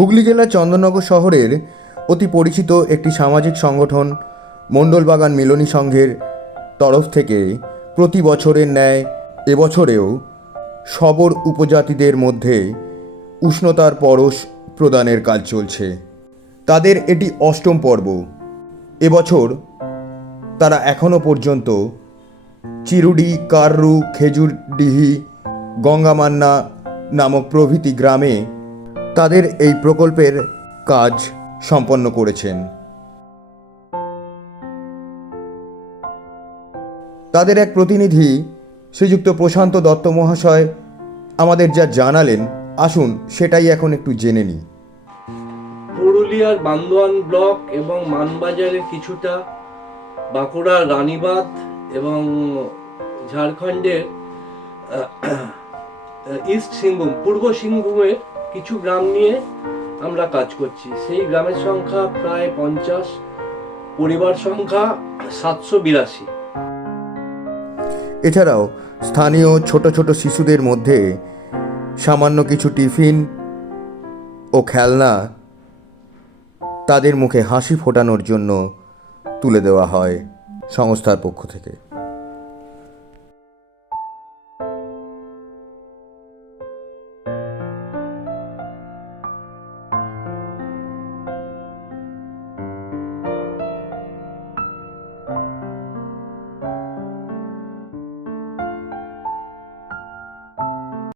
হুগলি জেলার চন্দননগর শহরের অতি পরিচিত একটি সামাজিক সংগঠন মণ্ডলবাগান মিলনী সংঘের তরফ থেকে প্রতি বছরের ন্যায় এবছরেও সবর উপজাতিদের মধ্যে উষ্ণতার পরশ প্রদানের কাজ চলছে। তাদের এটি অষ্টম পর্ব। এবছর তারা এখনও পর্যন্ত চিরুডি, কাররু খেজুরডিহি গঙ্গামান্না নামক প্রভৃতি গ্রামে তাদের এই প্রকল্পের কাজ সম্পন্ন করেছেন। তাদের এক প্রতিনিধি শ্রীযুক্ত প্রশান্ত দত্ত মহাশয় আমাদের যা জানালেন, আসুন সেটাই এখন একটু জেনে নিই। পুরুলিয়ার বান্দোয়ান ব্লক এবং মানবাজারের কিছুটা বাঁকুড়ার রানীবাঁধ এবং ঝাড়খণ্ডের ইস্ট সিংভূম, পূর্ব সিংভূমের কিছু গ্রাম নিয়ে আমরা কাজ করছি। সেই গ্রামের সংখ্যা প্রায় পঞ্চাশ, পরিবার সংখ্যা সাতশো বিরাশি। এছাড়াও স্থানীয় ছোট ছোট শিশুদের মধ্যে সামান্য কিছু টিফিন ও খেলনা তাদের মুখে হাসি ফোটানোর জন্য তুলে দেওয়া হয় সংস্থার পক্ষ থেকে।